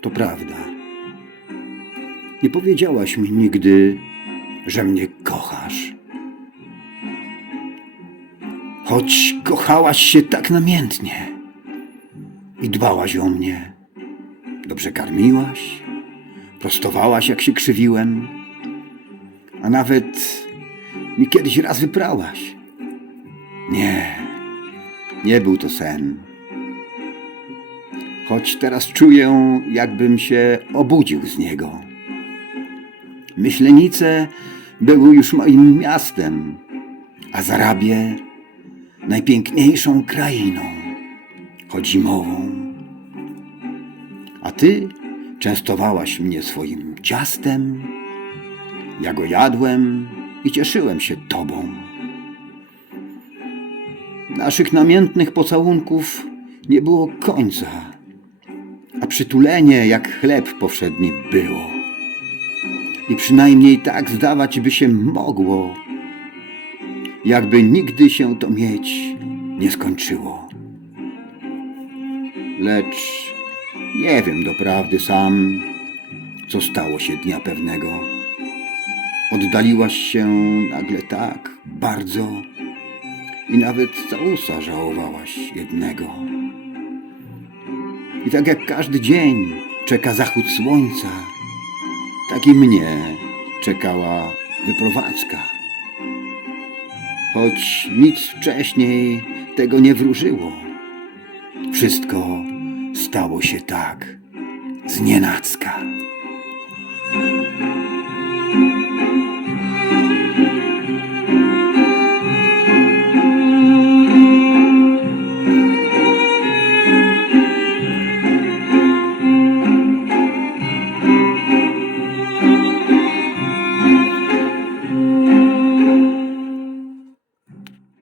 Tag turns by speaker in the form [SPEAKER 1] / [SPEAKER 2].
[SPEAKER 1] To prawda. Nie powiedziałaś mi nigdy, że mnie kochasz. Choć kochałaś się tak namiętnie i dbałaś o mnie. Dobrze karmiłaś, prostowałaś, jak się krzywiłem, a nawet mi kiedyś raz wyprałaś. Nie, nie był to sen. Choć teraz czuję, jakbym się obudził z niego. Myślenice były już moim miastem, a Zarabie najpiękniejszą krainą, choć zimową. A ty częstowałaś mnie swoim ciastem, ja go jadłem i cieszyłem się tobą. Naszych namiętnych pocałunków nie było końca, a przytulenie jak chleb powszedni było. I przynajmniej tak zdawać by się mogło, jakby nigdy się to mieć nie skończyło. Lecz nie wiem doprawdy sam, co stało się dnia pewnego. Oddaliłaś się nagle tak bardzo i nawet całusa żałowałaś jednego. I tak jak każdy dzień czeka zachód słońca, tak i mnie czekała wyprowadzka. Choć nic wcześniej tego nie wróżyło, wszystko stało się tak znienacka.